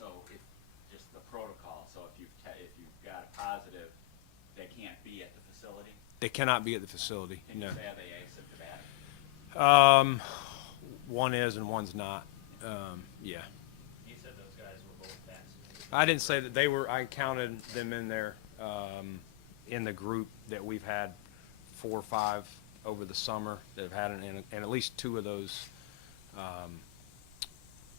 So if, just the protocol, so if you've got a positive, they can't be at the facility? They cannot be at the facility. Can No. you say are they asymptomatic? One is and one's not. Yeah. You said those guys were both vaccinated. I didn't say that they were. I counted them in there in the group that we've had 4 or 5 over the summer that have had it, and at least 2 of those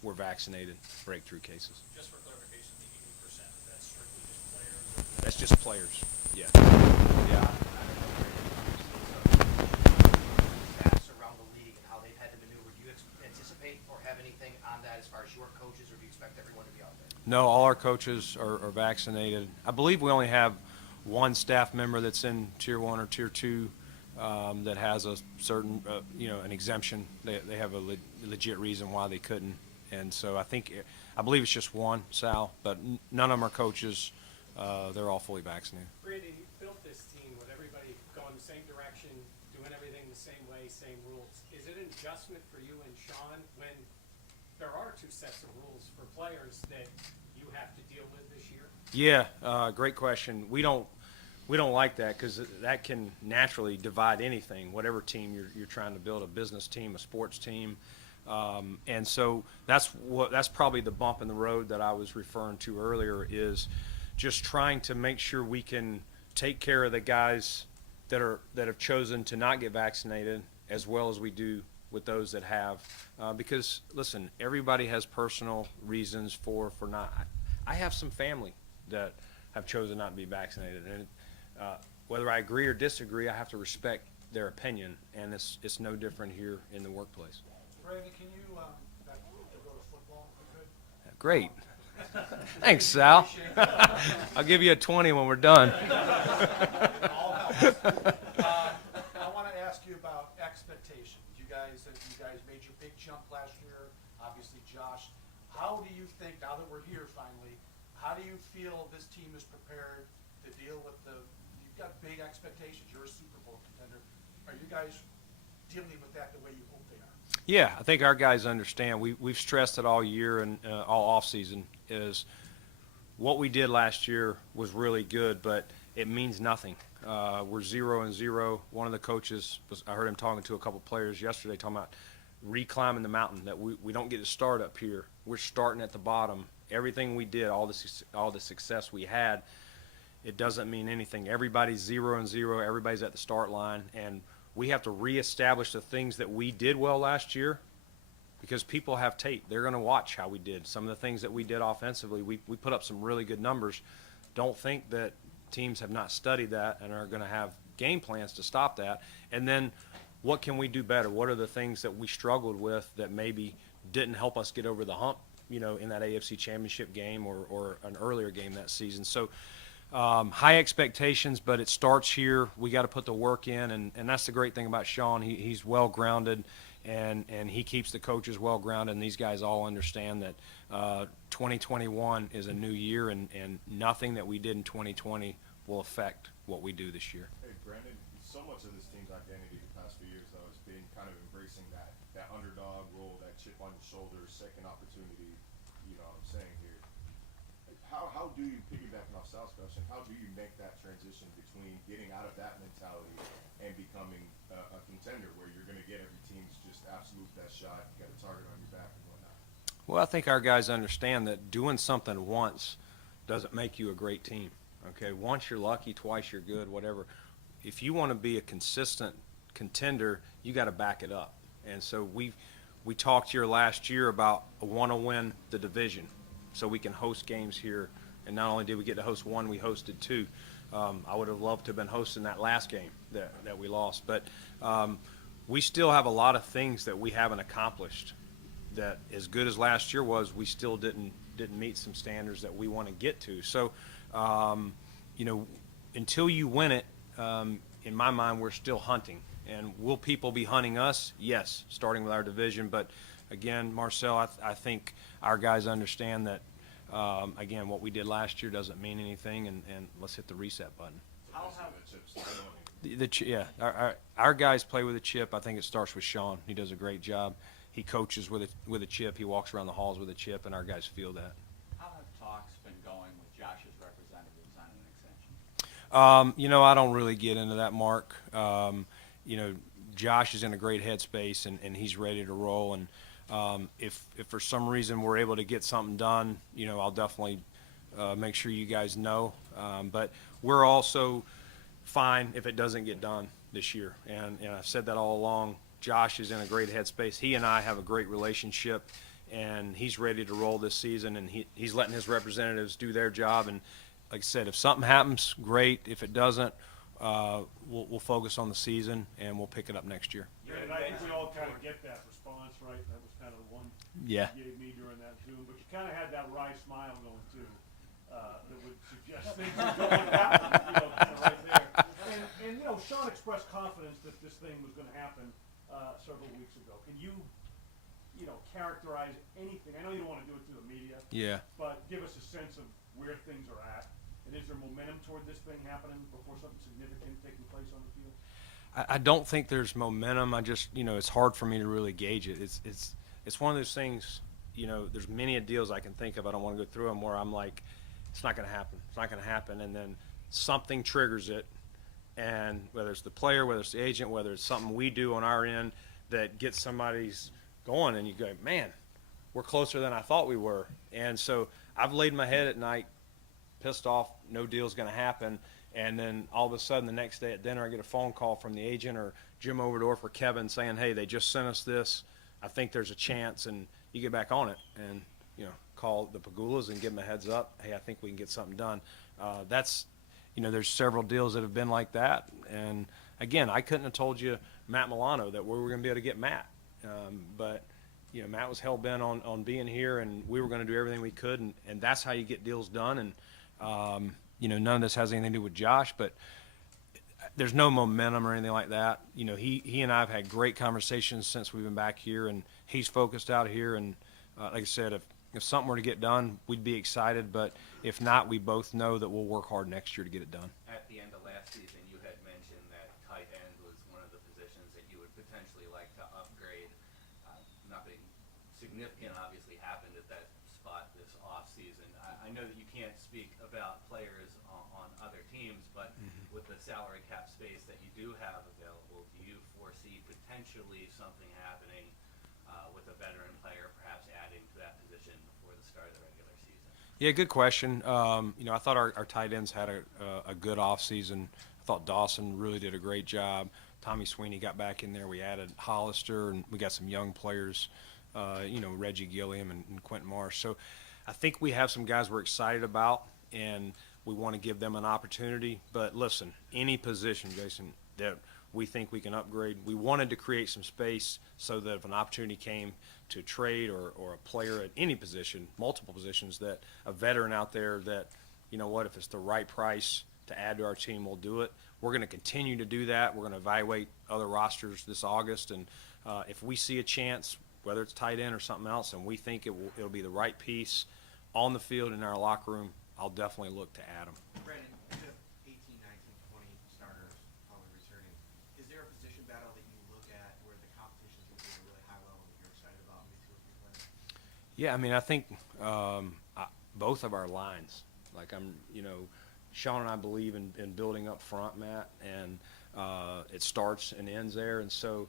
were vaccinated breakthrough cases. Just for clarification, the 80%, that's strictly just players? That's just players. Yeah. Yeah. Staffs around the league and how they've had to maneuver. Do you anticipate or have anything on that as far as your coaches, or do you expect everyone to be out there? No, all our coaches are vaccinated. I believe we only have one staff member that's in Tier 1 or Tier 2 that has a certain, an exemption. They have a legit reason why they couldn't. And so I believe it's just one, Sal, but none of them are coaches. They're all fully vaccinated. Brandon, you built this team with everybody going the same direction, doing everything the same way, same rules. Is it an adjustment for you and Sean when there are 2 sets of rules for players that you have to deal with this year? Yeah, great question. We don't like that because that can naturally divide anything, whatever team you're trying to build, a business team, a sports team. And so that's probably the bump in the road that I was referring to earlier, is just trying to make sure we can take care of the guys that have chosen to not get vaccinated as well as we do with those that have. Because listen, everybody has personal reasons for not. I have some family that have chosen not to be vaccinated, and whether I agree or disagree, I have to respect their opinion, and it's no different here in the workplace. Brandon, can you back to go to football if we could? Great. Thanks, Sal. I'll give you a 20 when we're done. All helps. I want to ask you about expectations. You guys made your big jump last year. Obviously, Josh. How do you think, now that we're here finally, how do you feel this team is prepared to deal with you've got big expectations. You're a Super Bowl contender. Are you guys dealing with that the way you hope they are? Yeah, I think our guys understand. We've stressed it all year and all off season is what we did last year was really good, but it means nothing. We're 0-0. One of the coaches I heard him talking to a couple players yesterday, talking about reclimbing the mountain, that we don't get to start up here. We're starting at the bottom. Everything we did, all the success we had, it doesn't mean anything. Everybody's 0-0. Everybody's at the start line, and we have to reestablish the things that we did well last year, because people have tape. They're going to watch how we did. Some of the things that we did offensively, we put up some really good numbers. Don't think that teams have not studied that and are going to have game plans to stop that. And then what can we do better? What are the things that we struggled with that maybe didn't help us get over the hump, in that AFC Championship game or an earlier game that season? So high expectations, but it starts here. We got to put the work in, and that's the great thing about Sean. He's well-grounded, and he keeps the coaches well-grounded, and these guys all understand that 2021 is a new year, and nothing that we did in 2020 will affect what we do this year. Hey, Brandon, so much of this team's identity the past few years, though, has been kind of embracing that underdog role, that chip on your shoulder, second opportunity, what I'm saying here. How do you, piggybacking off Sal's question, how do you make that transition between getting out of that mentality and becoming a contender where you're going to get every team's just absolute best shot, you got a target on your back and whatnot? Well, I think our guys understand that doing something once doesn't make you a great team. Okay, once you're lucky, twice you're good, whatever. If you want to be a consistent contender, you got to back it up. And so we talked here last year about want to win the division so we can host games here. And not only did we get to host one, we hosted 2. I would have loved to have been hosting that last game that we lost. But we still have a lot of things that we haven't accomplished that, as good as last year was, we still didn't meet some standards that we want to get to. So, until you win it, in my mind, we're still hunting. And will people be hunting us? Yes, starting with our division. But, again, Marcel, I think our guys understand that, again, what we did last year doesn't mean anything, and let's hit the reset button. Our guys play with a chip. I think it starts with Sean. He does a great job. He coaches with a chip. He walks around the halls with a chip, and our guys feel that. How talks been going with Josh's representatives on an extension? I don't really get into that, Mark. Josh is in a great headspace and he's ready to roll. And if for some reason we're able to get something done, I'll definitely make sure you guys know. But we're also fine if it doesn't get done this year. And I've said that all along. Josh is in a great headspace. He and I have a great relationship, and he's ready to roll this season, and he's letting his representatives do their job. And like I said, if something happens, great. If it doesn't, we'll focus on the season, and we'll pick it up next year. Yeah, and I think we all kind of get that response, right? That was kind of the one Yeah. you gave me during that Zoom, but you kind of had that wry smile going too, that would suggest things are going to happen, right there. And Sean expressed confidence that this thing was going to happen several weeks ago. Can you, characterize anything? I know you don't want to do it through the media. Yeah. But give us a sense of where things are at. And is there momentum toward this thing happening before something significant taking place on the field? I don't think there's momentum. I just, it's hard for me to really gauge it. It's one of those things, there's many deals I can think of. I don't want to go through them where I'm like, it's not going to happen. It's not going to happen. And then something triggers it. And whether it's the player, whether it's the agent, whether it's something we do on our end that gets somebody's going, and you go, man, we're closer than I thought we were. And so I've laid my head at night, pissed off, no deal's going to happen. And then all of a sudden the next day at dinner I get a phone call from the agent or Jim Overdorf or Kevin saying, hey, they just sent us this. I think there's a chance. And you get back on it and, call the Pagulas and give them a heads up. Hey, I think we can get something done. There's several deals that have been like that. And again, I couldn't have told you, Matt Milano, that we were going to be able to get Matt. But Matt was hell-bent on being here, and we were going to do everything we could, and that's how you get deals done. And, none of this has anything to do with Josh, but there's no momentum or anything like that. He and I have had great conversations since we've been back here, and he's focused out here. And like I said, if something were to get done, we'd be excited. But if not, we both know that we'll work hard next year to get it done. At the end of last season, you had mentioned that tight end was one of the positions that you would potentially like to upgrade. Nothing significant obviously happened at that spot this offseason. I know that you can't speak about players on other teams, but with the salary cap space that you do have available, do you foresee potentially something happening with a veteran player, perhaps adding to that position before the start of the regular season? Yeah, good question. I thought our tight ends had a good offseason. I thought Dawson really did a great job. Tommy Sweeney got back in there. We added Hollister, and we got some young players, Reggie Gilliam and Quentin Marsh. So I think we have some guys we're excited about, and we want to give them an opportunity. But listen, any position, Jason, that we think we can upgrade, we wanted to create some space so that if an opportunity came to trade or a player at any position, multiple positions, that a veteran out there that, if it's the right price to add to our team, we'll do it. We're going to continue to do that. We're going to evaluate other rosters this August, and if we see a chance, whether it's tight end or something else, and we think it'll be the right piece on the field in our locker room, I'll definitely look to add them. Brandon, you have 18, 19, 20 starters probably returning. Is there a position battle that you look at where the competition's going to be at a really high level that you're excited about, maybe 2 or 3 players? Yeah, I think both of our lines. Sean and I believe in building up front, Matt, and it starts and ends there. And so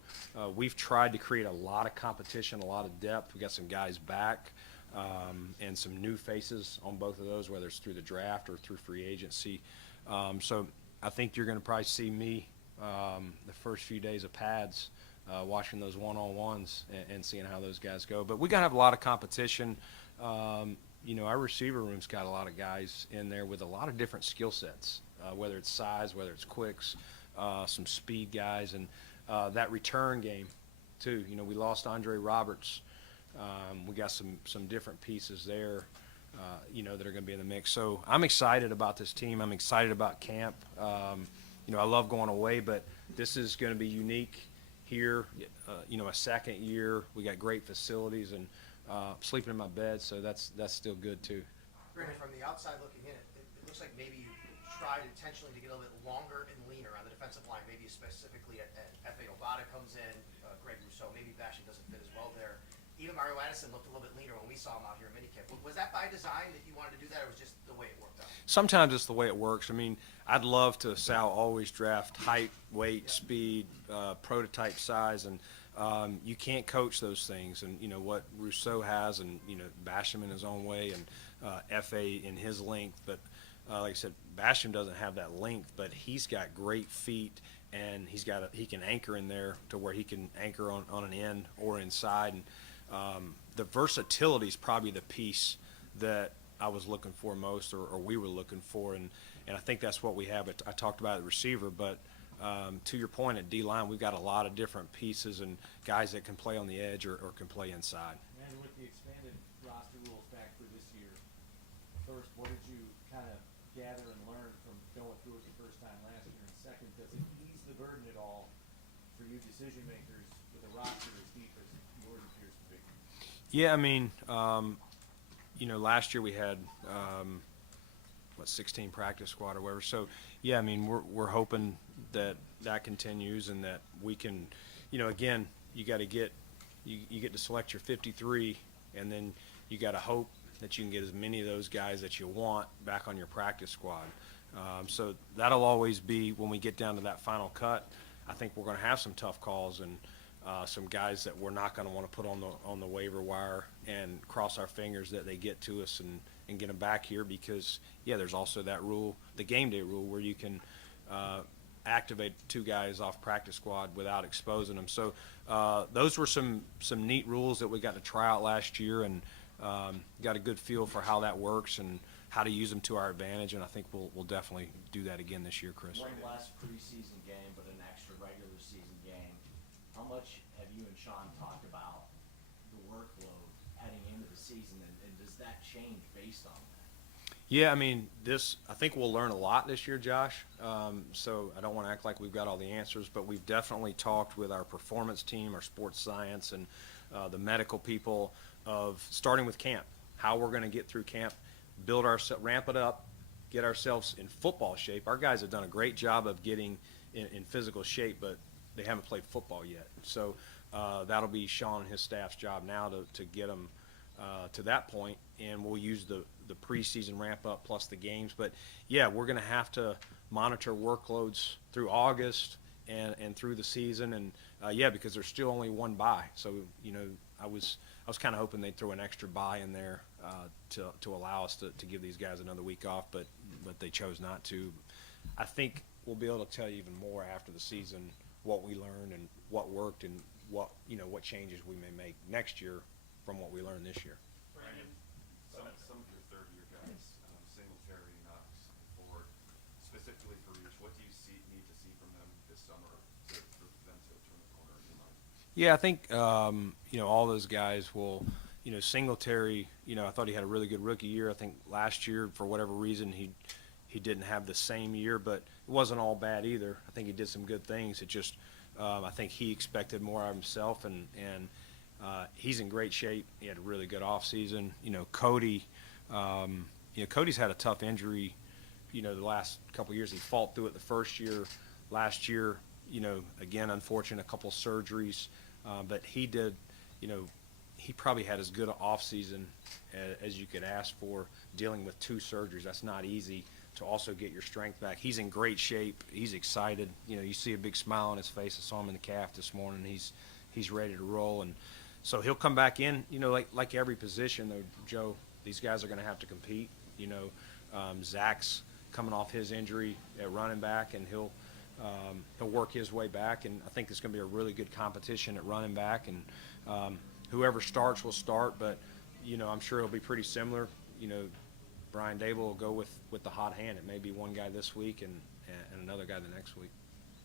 we've tried to create a lot of competition, a lot of depth. We got some guys back and some new faces on both of those, whether it's through the draft or through free agency. So I think you're going to probably see me the first few days of pads watching those one-on-ones and seeing how those guys go. But we got to have a lot of competition. Our receiver room's got a lot of guys in there with a lot of different skill sets, whether it's size, whether it's quicks, some speed guys, and that return game too. We lost Andre Roberts. We got some different pieces there, that are going to be in the mix. So I'm excited about this team. I'm excited about camp. I love going away, but this is going to be unique here. A second year. We got great facilities and sleeping in my bed, so that's still good too. Brandon, from the outside looking in, it looks like maybe you tried intentionally to get a little bit longer and leaner on the defensive line, maybe specifically at F.A. Obata comes in, Greg Rousseau, maybe Basham doesn't fit as well there. even Mario Addison looked a little bit leaner when we saw him out here in minicamp. Was that by design that you wanted to do that, or was just the way it worked out? Sometimes it's the way it works. I mean, I'd love to, Sal, always draft height, weight, speed, prototype size, and you can't coach those things. And, you know, what Rousseau has, and, you know, Basham in his own way, and F.A. in his length. But like I said, Basham doesn't have that length, but he's got great feet, and he can anchor in there to where he can anchor on an end or inside. And the versatility is probably the piece that I was looking for most, or we were looking for, and I think that's what we have. I talked about the receiver, but to your point, at D-line, we've got a lot of different pieces and guys that can play on the edge or can play inside. And with the expanded roster rules back for this year, first, what did you kind of gather and learn from going through it the first time last year? And second, does it ease the burden at all for you decision makers with a roster as deep as yours appears to be? Yeah, I mean, you know, last year we had 16 practice squad or whatever. So yeah, I mean, we're hoping that continues, and that we can, you know, again, you got to get you get to select your 53, and then you got to hope that you can get as many of those guys that you want back on your practice squad. So that'll always be, when we get down to that final cut, I think we're going to have some tough calls, and some guys that we're not going to want to put on the waiver wire and cross our fingers that they get to us and get them back here, because yeah, there's also that rule, the game day rule, where you can activate 2 guys off practice squad without exposing them. So those were some neat rules that we got to try out last year, and got a good feel for how that works and how to use them to our advantage. And I think we'll definitely do that again this year, Chris. One less preseason game, but an extra regular season game. How much have you and Sean talked about the workload heading into the season, and does that change based on that? Yeah, I mean, I think we'll learn a lot this year, Josh. So I don't want to act like we've got all the answers, but we've definitely talked with our performance team, our sports science, and the medical people, of starting with camp, how we're going to get through camp, ramp it up, get ourselves in football shape. Our guys have done a great job of getting in physical shape, but they haven't played football yet. So that'll be Sean and his staff's job now to get them to that point, and we'll use the preseason ramp up plus the games. But yeah, we're going to have to monitor workloads through August and through the season, and yeah, because there's still only one bye. So, you know, I was kind of hoping they'd throw an extra bye in there to allow us to give these guys another week off, but they chose not to. I think we'll be able to tell you even more after the season what we learned and what worked, and what changes we may make next year from what we learned this year. Brandon, Some of your third-year guys, Singletary, Knox, Ford, specifically for Reach, what do you need to see from them this summer for them to turn the corner in your mind? Yeah, I think all those guys will. Singletary, I thought he had a really good rookie year. I think last year, for whatever reason, he didn't have the same year, but it wasn't all bad either. I think he did some good things. It just I think he expected more of himself, and he's in great shape. He had a really good offseason. Cody, Cody's had a tough injury, the last couple of years. He fought through it the first year. Last year, again, unfortunate, a couple surgeries. But he did, he probably had as good an offseason as you could ask for, dealing with 2 surgeries. That's not easy to also get your strength back. He's in great shape. He's excited. You see a big smile on his face. I saw him in the calf this morning. He's ready to roll. And so he'll come back in, like every position, though, Joe, these guys are going to have to compete. Zach's coming off his injury at running back, and he'll work his way back. And I think there's going to be a really good competition at running back. And whoever starts will start, but, I'm sure it'll be pretty similar. Brian Dable will go with the hot hand. It may be one guy this week and another guy the next week.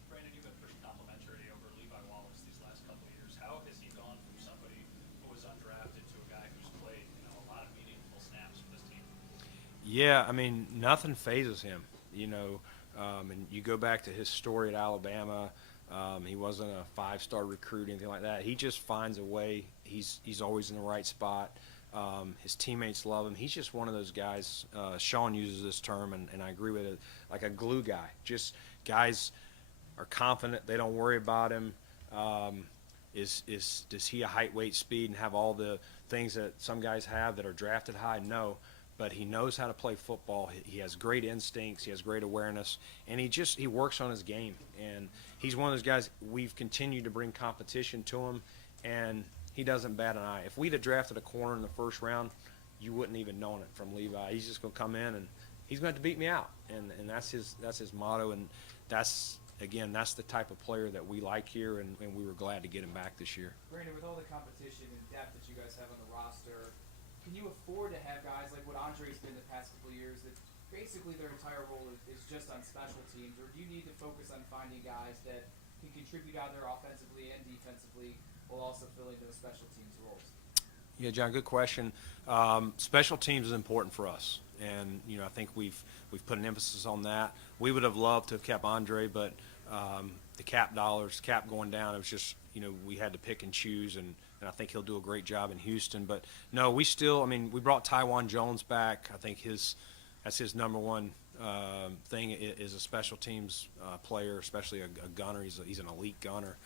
Brandon, you've been pretty complimentary over Levi Wallace these last couple of years. How has he gone from somebody who was undrafted to a guy who's played, a lot of meaningful snaps for this team? Yeah, I mean, nothing phases him, and you go back to his story at Alabama. He wasn't a 5-star recruit, anything like that. He just finds a way. He's always in the right spot. His teammates love him. He's just one of those guys. Sean uses this term, and I agree with it, like a glue guy. Just guys are confident. They don't worry about him. Does he a height, weight, speed, and have all the things that some guys have that are drafted high? No, but he knows how to play football. He has great instincts. He has great awareness, and he works on his game. And he's one of those guys. We've continued to bring competition to him, and he doesn't bat an eye. If we'd have drafted a corner in the first round, you wouldn't even known it from Levi. He's just going to come in and he's going to beat me out, and that's his motto. And that's the type of player that we like here, and we were glad to get him back this year. Brandon, with all the competition and depth that you guys have on the roster, can you afford to have guys like what Andre's been the past couple of years that basically their entire role is just on special teams, or do you need to focus on finding guys that can contribute either offensively and defensively while also filling those special teams roles? Yeah, John, good question. Special teams is important for us, and I think we've put an emphasis on that. We would have loved to have kept Andre, but the cap going down, it was just we had to pick and choose, and I think he'll do a great job in Houston. But no, we brought Tywan Jones back. I think that's his number one thing is a special teams player, especially a gunner. He's an elite gunner.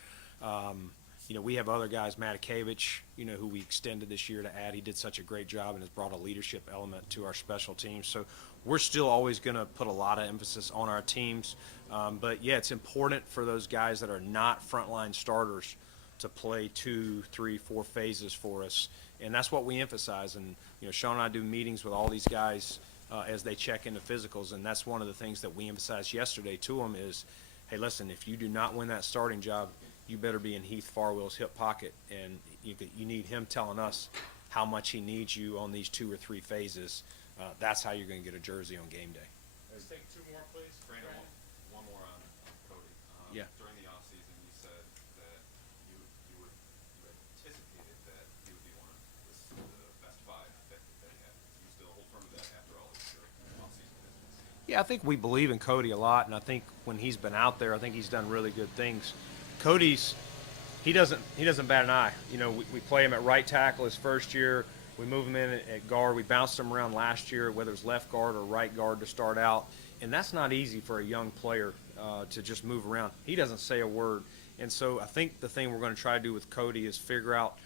We have other guys, Matakevich, who we extended this year to add. He did such a great job and has brought a leadership element to our special teams. So we're still always going to put a lot of emphasis on our teams. But, yeah, it's important for those guys that are not frontline starters to play 2, 3, 4 phases for us. And that's what we emphasize. And, Sean and I do meetings with all these guys as they check into physicals. And that's one of the things that we emphasized yesterday to them is, hey, listen, if you do not win that starting job, you better be in Heath Farwell's hip pocket, and you need him telling us how much he needs you on these 2 or 3 phases. That's how you're going to get a jersey on game day. Let's take 2 more, please. Brandon, one more on Cody. Yeah. During the offseason, you said that you anticipated that he would be one of the best 5 that they had. Do you still hold firm to that after all of your offseason visits? Yeah, I think we believe in Cody a lot, and I think when he's been out there, I think he's done really good things. Cody's he doesn't bat an eye. We play him at right tackle his first year. We move him in at guard. We bounced him around last year, whether it's left guard or right guard to start out. And that's not easy for a young player to just move around. He doesn't say a word. And so I think the thing we're going to try to do with Cody is figure out,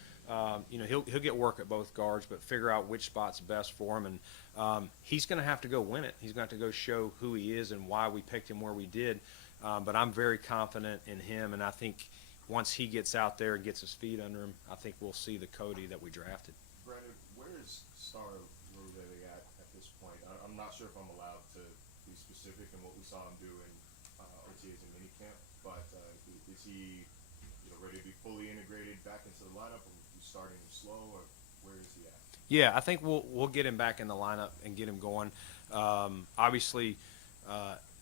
he'll get work at both guards, but figure out which spot's best for him. And he's going to have to go win it. He's going to have to go show who he is and why we picked him where we did. But I'm very confident in him, and I think once he gets out there and gets his feet under him, I think we'll see the Cody that we drafted. Brandon, where is Star really at this point? I'm not sure if I'm allowed to be specific in what we saw him do in OTAs and minicamp, but is he ready to be fully integrated back into the lineup, or are you starting him slow, or where is he at? Yeah, I think we'll get him back in the lineup and get him going. Obviously,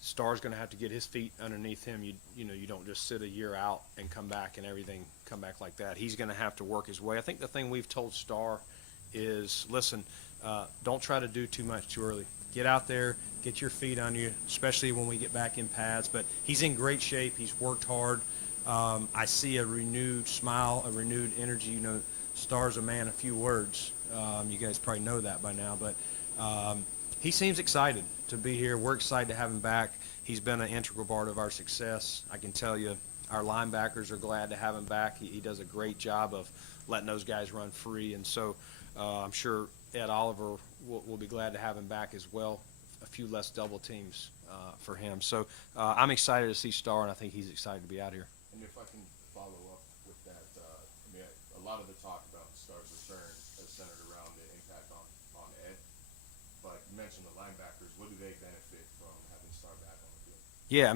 Star's going to have to get his feet underneath him. You don't just sit a year out and come back and everything come back like that. He's going to have to work his way. I think the thing we've told Star is, listen, don't try to do too much too early. Get out there, get your feet on you, especially when we get back in pads. But he's in great shape. He's worked hard. I see a renewed smile, a renewed energy. Star's a man of few words. You guys probably know that by now, but he seems excited to be here. We're excited to have him back. He's been an integral part of our success. I can tell you our linebackers are glad to have him back. He does a great job of letting those guys run free, and so I'm sure Ed Oliver will be glad to have him back as well. A few less double teams for him. So I'm excited to see Star, and I think he's excited to be out here. And if I can follow up with that, a lot of the talk about the Star's return is centered around the impact on Ed. But you mentioned the linebackers. What do they benefit from having Star back on the field? Yeah,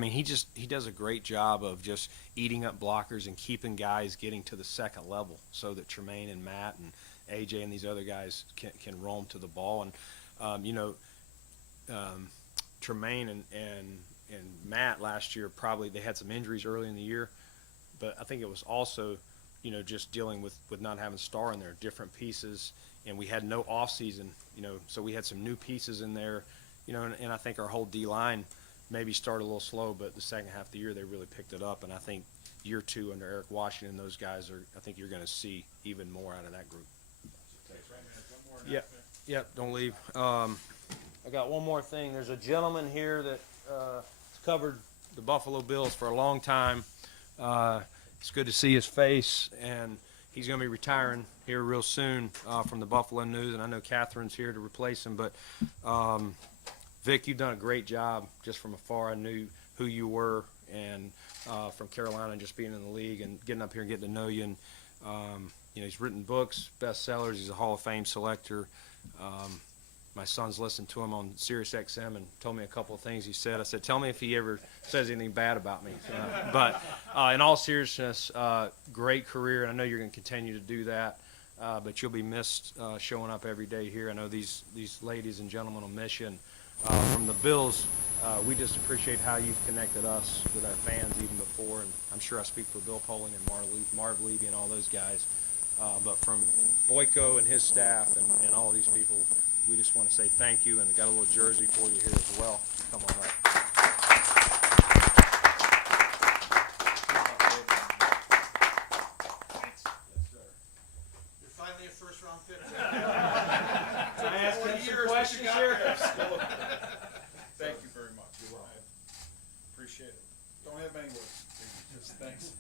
he does a great job of just eating up blockers and keeping guys getting to the second level so that Tremaine and Matt and AJ and these other guys can roam to the ball. And, Tremaine and Matt last year, probably they had some injuries early in the year, but I think it was also, just dealing with not having Star in there, different pieces, and we had no off season, so we had some new pieces in there, and I think our whole D-line maybe started a little slow, but the second half of the year they really picked it up, and I think year 2 under Eric Washington, those guys I think you're going to see even more out of that group. Yep, don't leave. I got one more thing. There's a gentleman here that has covered the Buffalo Bills for a long time. It's good to see his face, and he's going to be retiring here real soon from the Buffalo News, and I know Catherine's here to replace him. But Vic, you've done a great job. Just from afar, I knew who you were, and from Carolina, and just being in the league and getting up here and getting to know you. And he's written books, bestsellers. He's a Hall of Fame selector. My son's listened to him on Sirius XM and told me a couple of things he said. I said, tell me if he ever says anything bad about me. But in all seriousness, great career, and I know you're going to continue to do that. But you'll be missed showing up every day here. I know these ladies and gentlemen will miss you. And from the Bills, we just appreciate how you've connected us with our fans even before. And I'm sure I speak for Bill Poling and Marv Levy and all those guys. But from Boyko and his staff and all of these people, we just want to say thank you, and we got a little jersey for you here as well. Come on up. Thanks. You're finally a first-round pick. Can I ask him some years, but you questions got here? there. Thank you very much. You're welcome. Appreciate it. Don't have many words. Just thanks.